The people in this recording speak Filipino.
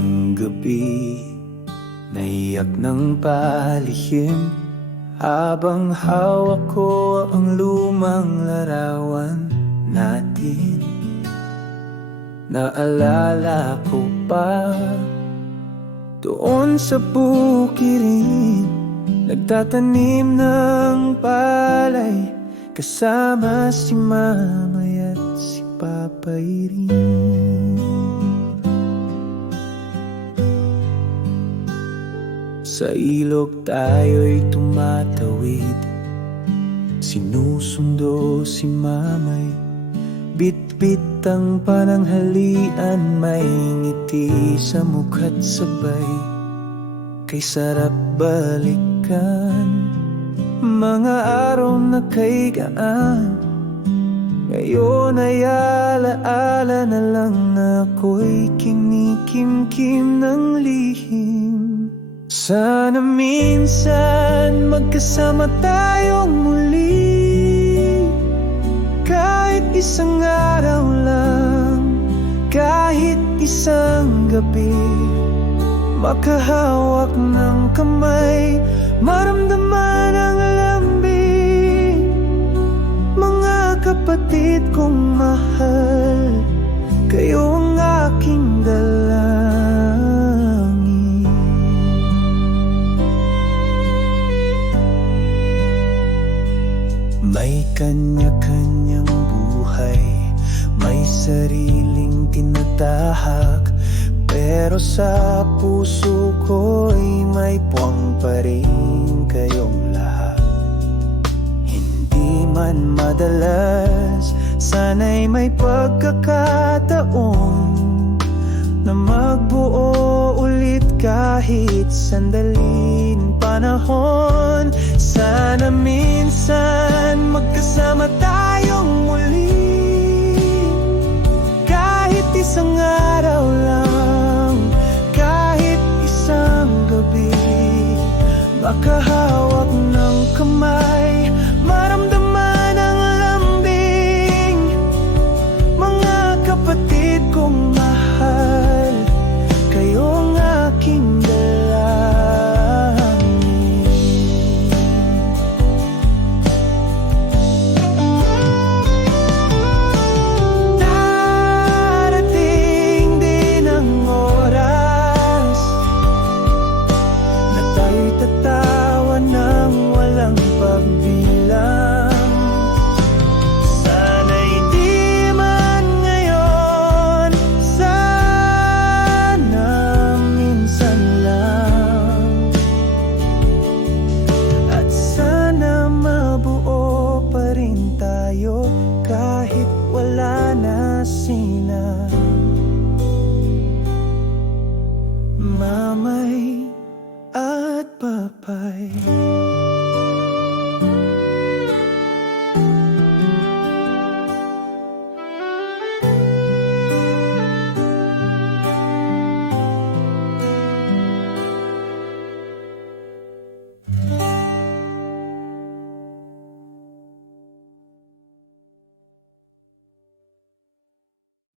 Isang gabi, naiyak ng palihim habang hawak ko ang lumang larawan natin. Naalala ko pa, doon sa bukirin, nagtatanim ng palay, kasama si Mamay at si Papay rin. Sa ilog tayo'y tumatawid, sinusundo si Mamay, bitbit ang pananghalian, may ngiti sa mukha't sabay, kay sarap balikan mga araw na kay gaan. Ngayon ay alaala na lang, ako'y kinikimkim ng lihim. Sana minsan magkasama tayong muli, kahit isang araw lang, kahit isang gabi. Makahawak ng kamay, maramdaman ang lambing. Mga kapatid kong mahal, kayo ang aking dalangin. May kanya-kanyang buhay, may sariling tinatahak, pero sa puso ko'y may puwang pa rin kayong lahat. Hindi man madalas, sana'y may pagkakataon na magbuo ulit kahit sandaling panahon. Sana minsan magkasama tayong muli,